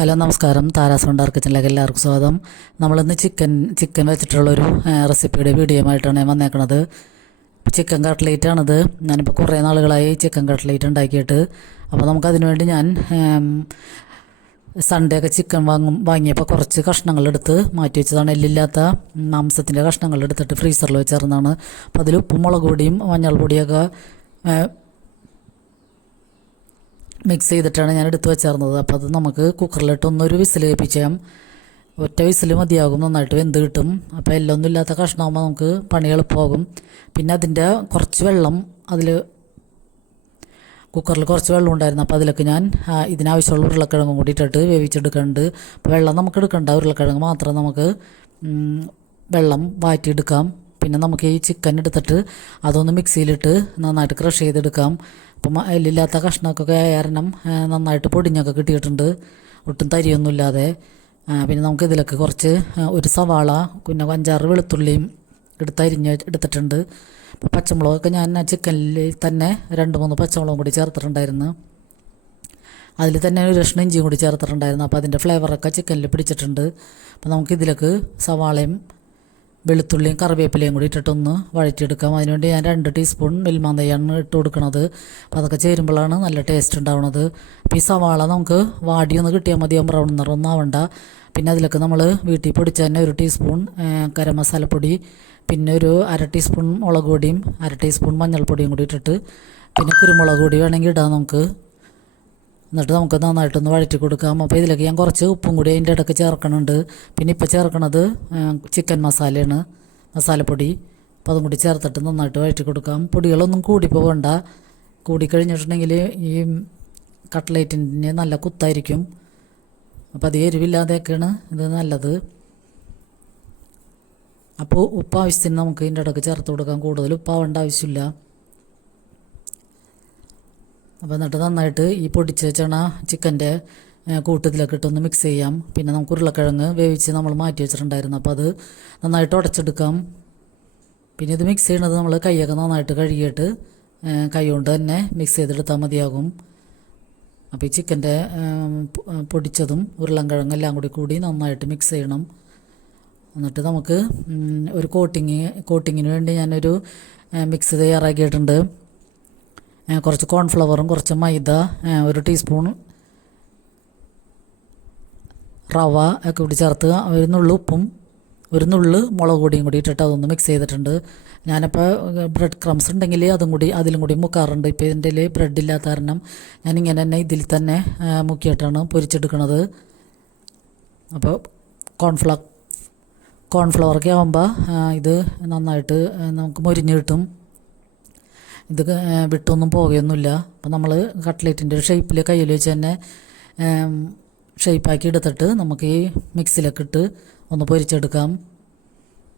Hello നമസ്കാരം. Tara's വണ്ടാർ കിച്ചണിലേക്ക് എല്ലാവർക്കും സ്വാഗതം. നമ്മളിന്ന് ചിക്കൻ വെച്ചിട്ടുള്ളൊരു റെസിപ്പിയുടെ വീഡിയോയുമായിട്ടാണ് ഞാൻ വന്നേക്കണത്. ചിക്കൻ കട്ട്ലേറ്റാണിത്. ഞാനിപ്പോൾ കുറേ നാളുകളായി ചിക്കൻ കട്ട്ലേറ്റ് ഉണ്ടാക്കിയിട്ട്. അപ്പോൾ നമുക്കതിനു വേണ്ടി ഞാൻ സൺഡേ ഒക്കെ ചിക്കൻ വാങ്ങിയപ്പോൾ കുറച്ച് കഷ്ണങ്ങളെടുത്ത് മാറ്റി വെച്ചതാണ്. എല്ലില്ലാത്ത മാംസത്തിൻ്റെ കഷ്ണങ്ങളെടുത്തിട്ട് ഫ്രീസറിൽ വെച്ചിരുന്നതാണ്. അപ്പോൾ അതിൽ ഉപ്പും മുളക് പൊടിയും മഞ്ഞൾപ്പൊടിയൊക്കെ മിക്സ് ചെയ്തിട്ടാണ് ഞാൻ എടുത്ത് വെച്ചിരുന്നത്. അപ്പോൾ അത് നമുക്ക് കുക്കറിലിട്ടൊന്നൊരു വിസിൽ കേൾപ്പിച്ചാൽ ഒറ്റ വിസിൽ മതിയാകും, നന്നായിട്ട് വെന്ത് കിട്ടും. അപ്പോൾ എല്ലൊന്നും ഇല്ലാത്ത കഷ്ണമാകുമ്പോൾ നമുക്ക് പണി എളുപ്പമാകും. പിന്നെ അതിൻ്റെ കുറച്ച് വെള്ളം കുക്കറിൽ കുറച്ച് വെള്ളം ഉണ്ടായിരുന്നു. അപ്പോൾ അതിലൊക്കെ ഞാൻ ഇതിനാവശ്യമുള്ള ഉരുളക്കിഴങ്ങും കൂടി ഇട്ടിട്ട് വേവിച്ചെടുക്കുന്നുണ്ട്. അപ്പോൾ വെള്ളം നമുക്ക് എടുക്കണ്ട, ഉരുളക്കിഴങ്ങ് മാത്രം നമുക്ക് വെള്ളം വാറ്റിയെടുക്കാം. പിന്നെ നമുക്ക് ഈ ചിക്കൻ എടുത്തിട്ട് അതൊന്ന് മിക്സിയിലിട്ട് നന്നായിട്ട് ക്രഷ് ചെയ്തെടുക്കാം. അപ്പം എല്ലില്ലാത്ത കഷ്ണമൊക്കെ കാരണം നന്നായിട്ട് പൊടിഞ്ഞൊക്കെ കിട്ടിയിട്ടുണ്ട്, ഒട്ടും തരിയൊന്നുമില്ലാതെ. പിന്നെ നമുക്ക് ഇതിലേക്ക് കുറച്ച് ഒരു സവാള പിന്നെ 5-6 വെളുത്തുള്ളിയും എടുത്തിട്ടുണ്ട്. അപ്പോൾ പച്ചമുളകൊക്കെ ഞാൻ ചിക്കനിൽ തന്നെ 2-3 പച്ചമുളകും കൂടി ചേർത്തിട്ടുണ്ടായിരുന്നു. അതിൽ തന്നെ ഒരു കഷ്ണം ഇഞ്ചിയും കൂടി ചേർത്തിട്ടുണ്ടായിരുന്നു. അപ്പോൾ അതിൻ്റെ ഫ്ലേവറൊക്കെ ചിക്കനിൽ പിടിച്ചിട്ടുണ്ട്. അപ്പോൾ നമുക്കിതിലേക്ക് സവാളയും വെളുത്തുള്ളിയും കറിവേപ്പിലയും കൂടി ഇട്ടിട്ടൊന്ന് വഴറ്റിയെടുക്കാം. അതിനുവേണ്ടി ഞാൻ 2 ടീസ്പൂൺ മിൽമ നെയ്യാണ് ഇട്ട് കൊടുക്കുന്നത്. അപ്പോൾ അതൊക്കെ ചേരുമ്പോഴാണ് നല്ല ടേസ്റ്റ് ഉണ്ടാവുന്നത്. അപ്പോൾ ഈ സവാള നമുക്ക് വാടിയൊന്ന് കിട്ടിയാൽ മതിയാവും, ബ്രൗൺ നിറമൊന്നും ആവണ്ട. പിന്നെ അതിലേക്ക് നമ്മൾ വീട്ടിൽ പൊടിച്ച തന്നെ 1 ടീസ്പൂൺ ഗരം മസാലപ്പൊടി, പിന്നെ ഒരു 1/2 ടീസ്പൂൺ മുളക് പൊടിയും 1/2 ടീസ്പൂൺ മഞ്ഞൾപ്പൊടിയും കൂടി ഇട്ടിട്ട് പിന്നെ കുരുമുളക് പൊടി വേണമെങ്കിൽ ഇടാം നമുക്ക്. എന്നിട്ട് നമുക്ക് നന്നായിട്ടൊന്ന് വഴറ്റി കൊടുക്കാം. അപ്പോൾ ഇതിലേക്ക് ഞാൻ കുറച്ച് ഉപ്പും കൂടി അതിൻ്റെ ഇടയ്ക്ക് ചേർക്കണുണ്ട്. പിന്നെ ഇപ്പോൾ ചേർക്കണത് ചിക്കൻ മസാലയാണ്, മസാലപ്പൊടി. അപ്പോൾ അതും കൂടി ചേർത്തിട്ട് നന്നായിട്ട് വഴറ്റി കൊടുക്കാം. പൊടികളൊന്നും കൂടിപ്പോകണ്ട, കൂടിക്കഴിഞ്ഞിട്ടുണ്ടെങ്കിൽ ഈ കട്ട്ലേറ്റിന് നല്ല കുത്തായിരിക്കും. അപ്പോൾ അത് എരിവില്ലാതെയൊക്കെയാണ് ഇത് നല്ലത്. അപ്പോൾ ഉപ്പ് ആവശ്യത്തിന് നമുക്ക് ഇതിൻ്റെ ഇടയ്ക്ക് ചേർത്ത് കൊടുക്കാം, കൂടുതൽ ഉപ്പാവേണ്ട ആവശ്യമില്ല. അപ്പോൾ എന്നിട്ട് നന്നായിട്ട് ഈ പൊടിച്ച് വെച്ചണ ചിക്കൻ്റെ കൂട്ടത്തിലൊക്കെ ഇട്ടൊന്ന് മിക്സ് ചെയ്യാം. പിന്നെ നമുക്ക് ഉരുളക്കിഴങ്ങ് വേവിച്ച് നമ്മൾ മാറ്റി വെച്ചിട്ടുണ്ടായിരുന്നു, അപ്പോൾ അത് നന്നായിട്ട് ഉടച്ചെടുക്കാം. പിന്നെ ഇത് മിക്സ് ചെയ്യണത് നമ്മൾ കൈയൊക്കെ നന്നായിട്ട് കഴുകിയിട്ട് കൈ കൊണ്ട് തന്നെ മിക്സ് ചെയ്തെടുത്താൽ മതിയാകും. അപ്പോൾ ഈ ചിക്കൻ്റെ പൊടിച്ചതും ഉരുളക്കിഴങ്ങും എല്ലാം കൂടി നന്നായിട്ട് മിക്സ് ചെയ്യണം. എന്നിട്ട് നമുക്ക് ഒരു കോട്ടിങ്ങിന് വേണ്ടി ഞാനൊരു മിക്സ് തയ്യാറാക്കിയിട്ടുണ്ട്. കുറച്ച് കോൺഫ്ലവറും കുറച്ച് മൈദ, 1 ടീസ്പൂൺ റവ ഒക്കെ കൂടി ചേർത്ത് 1 നുള്ളു ഉപ്പും 1 നുള്ളു മുളക് പൊടിയും കൂടി ഇട്ടിട്ട് അതൊന്ന് മിക്സ് ചെയ്തിട്ടുണ്ട്. ഞാനിപ്പോൾ ബ്രെഡ് ക്രംസ് ഉണ്ടെങ്കിൽ അതിലും കൂടി മുക്കാറുണ്ട്. ഇപ്പോൾ ഇതിൻ്റെ ബ്രെഡ് ഇല്ലാത്ത കാരണം ഞാനിങ്ങനെ തന്നെ ഇതിൽ തന്നെ മുക്കിയിട്ടാണ് പൊരിച്ചെടുക്കുന്നത്. അപ്പോൾ കോൺഫ്ലവറൊക്കെ ആകുമ്പോൾ ഇത് നന്നായിട്ട് നമുക്ക് മൊരിഞ്ഞ് കിട്ടും. ഇത് വിട്ടൊന്നും പോകുകയൊന്നുമില്ല. അപ്പോൾ നമ്മൾ കട്ട്ലേറ്റിൻ്റെ ഷേപ്പിൽ കയ്യിൽ വെച്ച് തന്നെ ഷേപ്പാക്കി എടുത്തിട്ട് നമുക്ക് ഈ മിക്സിയിലൊക്കെ ഇട്ട് ഒന്ന് പൊരിച്ചെടുക്കാം.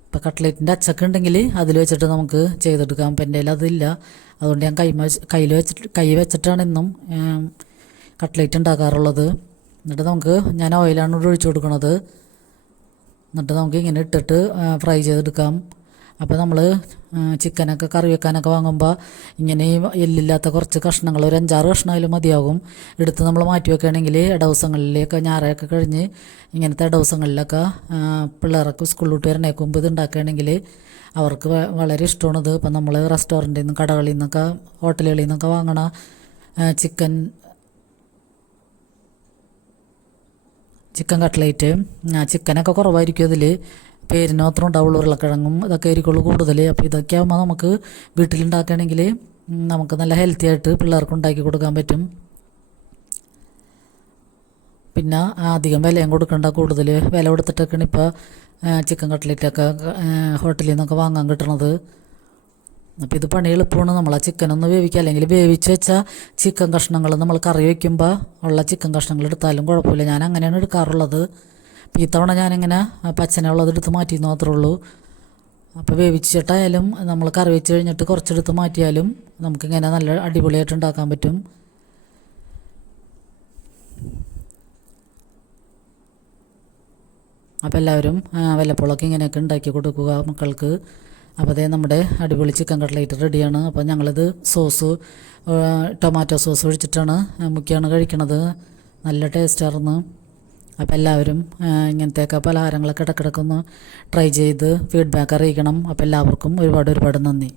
ഇപ്പോൾ കട്ട്ലേറ്റിൻ്റെ അച്ചൊക്കെ ഉണ്ടെങ്കിൽ അതിൽ വെച്ചിട്ട് നമുക്ക് ചെയ്തെടുക്കാം. അപ്പം എൻ്റെ അതില്ല, അതുകൊണ്ട് ഞാൻ കൈ വെച്ചിട്ടാണ് ഇന്നും കട്ട്ലേറ്റ് ഉണ്ടാക്കാറുള്ളത്. എന്നിട്ട് ഞാൻ ഓയിലാണ് ഒഴിച്ചു കൊടുക്കുന്നത്. എന്നിട്ട് നമുക്ക് ഇങ്ങനെ ഇട്ടിട്ട് ഫ്രൈ ചെയ്തെടുക്കാം. അപ്പോൾ നമ്മൾ ചിക്കനൊക്കെ കറി വെക്കാനൊക്കെ വാങ്ങുമ്പോൾ ഇങ്ങനെ ഈ എല്ലില്ലാത്ത കുറച്ച് കഷ്ണങ്ങൾ, ഒരു 5-6 കഷ്ണമായാലും മതിയാകും, എടുത്ത് നമ്മൾ മാറ്റി വെക്കുകയാണെങ്കിൽ ഇടദിവസങ്ങളിലേക്ക് ഞായറൊക്കെ കഴിഞ്ഞ് ഇങ്ങനത്തെ ഇടദിവസങ്ങളിലൊക്കെ പിള്ളേർക്ക് സ്കൂളിൽ വിട്ട് വരണേക്ക് മുമ്പ് ഇത് ഉണ്ടാക്കുകയാണെങ്കിൽ അവർക്ക് വളരെ ഇഷ്ടമാണിത്. ഇപ്പം നമ്മൾ റെസ്റ്റോറൻറ്റിൽ നിന്നും കടകളിൽ നിന്നൊക്കെ ഹോട്ടലുകളിൽ നിന്നൊക്കെ വാങ്ങണ ചിക്കൻ കട്ട്ലേറ്റ് ചിക്കനൊക്കെ കുറവായിരിക്കും അതിൽ, പേരിന് മാത്രം ഉണ്ടാവുള്ളൂ. ഉരുളക്കിഴങ്ങും ഇതൊക്കെ ആയിരിക്കുള്ളൂ കൂടുതൽ. അപ്പോൾ ഇതൊക്കെ ആകുമ്പോൾ നമുക്ക് വീട്ടിലുണ്ടാക്കുകയാണെങ്കിൽ നമുക്ക് നല്ല ഹെൽത്തി ആയിട്ട് പിള്ളേർക്ക് ഉണ്ടാക്കി കൊടുക്കാൻ പറ്റും. പിന്നെ അധികം വിലയും കൊടുക്കണ്ട, കൂടുതൽ വില കൊടുത്തിട്ടൊക്കെയാണ് ഇപ്പോൾ ചിക്കൻ കട്ട്ലേറ്റൊക്കെ ഹോട്ടലിൽ നിന്നൊക്കെ വാങ്ങാൻ കിട്ടണത്. അപ്പോൾ ഇത് പണി എളുപ്പമാണ്. നമ്മൾ ആ ചിക്കനൊന്ന് വേവിക്കുക, അല്ലെങ്കിൽ വേവിച്ച് വെച്ചാൽ ചിക്കൻ കഷ്ണങ്ങൾ നമ്മൾ കറി വയ്ക്കുമ്പോൾ ഉള്ള ചിക്കൻ കഷ്ണങ്ങൾ എടുത്താലും കുഴപ്പമില്ല. ഞാൻ അങ്ങനെയാണ് എടുക്കാറുള്ളത്. അപ്പോൾ ഇത്തവണ ഞാനിങ്ങനെ പച്ചനുള്ളത് എടുത്ത് മാറ്റിയെന്ന് മാത്രമേ ഉള്ളൂ. അപ്പോൾ വേവിച്ചിട്ടായാലും നമ്മൾ കറി വെച്ച് കഴിഞ്ഞിട്ട് കുറച്ചെടുത്ത് മാറ്റിയാലും നമുക്കിങ്ങനെ നല്ല അടിപൊളിയായിട്ട് ഉണ്ടാക്കാൻ പറ്റും. അപ്പോൾ എല്ലാവരും വല്ലപ്പോഴൊക്കെ ഇങ്ങനെയൊക്കെ ഉണ്ടാക്കി കൊടുക്കുക മക്കൾക്ക്. അപ്പോൾ അതേ നമ്മുടെ അടിപൊളി ചിക്കൻ കട്ട്ലേറ്റ് റെഡിയാണ്. അപ്പോൾ ഞങ്ങളിത് ടൊമാറ്റോ സോസ് ഒഴിച്ചിട്ടാണ് മുക്കിയാണ് കഴിക്കണത്. നല്ല ടേസ്റ്റായിരുന്നു. അപ്പോൾ എല്ലാവരും ഇങ്ങനത്തെയൊക്കെ പലഹാരങ്ങളൊക്കെ ഇടയ്ക്കിടയ്ക്കൊന്ന് ട്രൈ ചെയ്ത് ഫീഡ്ബാക്ക് അറിയിക്കണം. അപ്പോൾ എല്ലാവർക്കും ഒരുപാട് ഒരുപാട് നന്ദി.